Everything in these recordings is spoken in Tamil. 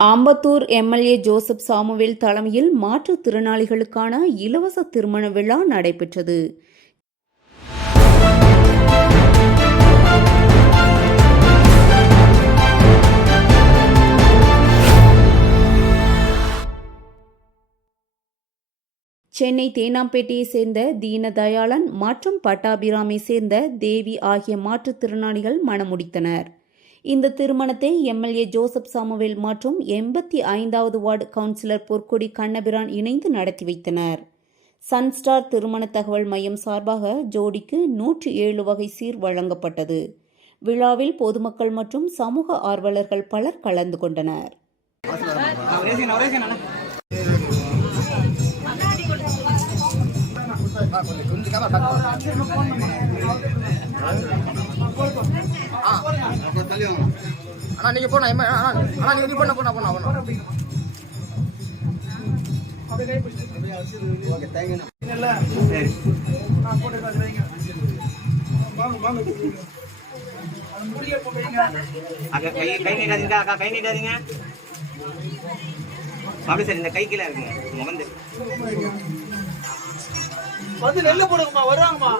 ஆம்பத்தூர் எம்எல்ஏ ஜோசப் சாமுவேல் தலைமையில் மாற்றுத்திறனாளிகளுக்கான இலவச திருமண விழா நடைபெற்றது. சென்னை தேனாம்பேட்டையை சேர்ந்த தீனதயாளன் மற்றும் பட்டாபிராமை சேர்ந்த தேவி ஆகிய மாற்றுத்திறனாளிகள் மணமுடித்தனர். இந்த திருமணத்தை எம்எல்ஏ ஜோசப் சாமுவேல் மற்றும் 85வது வார்டு கவுன்சிலர் பொற்கொடி கண்ணபிரான் இணைந்து நடத்தி வைத்தனர். சன்ஸ்டார் திருமண தகவல் மையம் சார்பாக ஜோடிக்கு 107 வகை சீர் வழங்கப்பட்டது. விழாவில் பொதுமக்கள் மற்றும் சமூக ஆர்வலர்கள் பலர் கலந்து கொண்டனர். நீங்க போனா நீங்க போனா கை நீட்டாதீங்க அக்கா, கை நீட்டாதீங்க. அப்படி சார் இந்த கை கீழே இருக்குங்க முகந்து வந்து நெல்ல போடுங்கம்மா, வருவாங்கம்மா.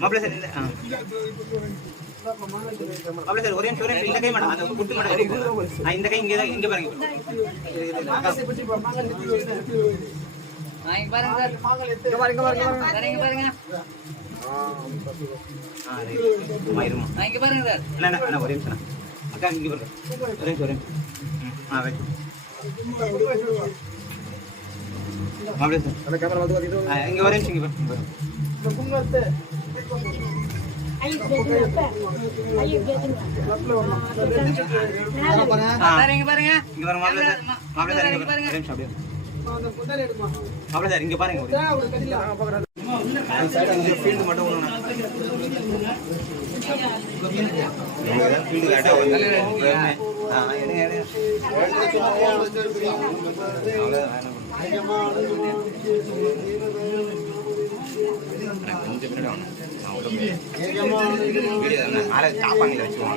மாப்பிள்ள சார் இந்த மாப்பிள்ள சார் ஒரே நிமிஷம் இந்த கை மேடம், அந்த குட்டு மேடம் இந்த கை இங்க பாருங்க. ஒரே நிமிஷம் அக்கா, இங்க பாருங்க. ஒரே நிமிஷம் இங்க ஒரே நிமிஷம் இங்க பாருங்க. ஃபீல்டு மட்டும் சாப்பாங்க வச்சுக்கோங்க.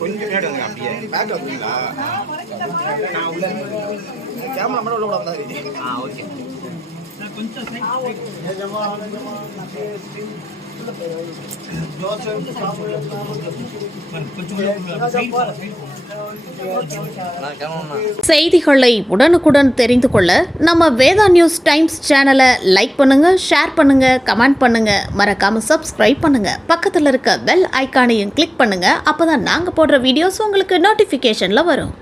கொஞ்சம் பின்னாடி வந்து அப்படியே பேக் வந்துங்களா? நான் உள்ள கேமரா மட்டும் உள்ள கூட. ஓகே. செய்திகளை உடனுக்குடன் தெரிந்து கொள்ள நம்ம வேதா நியூஸ் டைம்ஸ் சேனலை லைக் பண்ணுங்க, ஷேர் பண்ணுங்க, கமெண்ட் பண்ணுங்க, மறக்காம சப்ஸ்கிரைப் பண்ணுங்க. பக்கத்தில் இருக்க பெல் ஐகானையும் கிளிக் பண்ணுங்க. அப்பதான் நாங்க போடுற வீடியோஸ் உங்களுக்கு நோட்டிபிகேஷன்ல வரும்.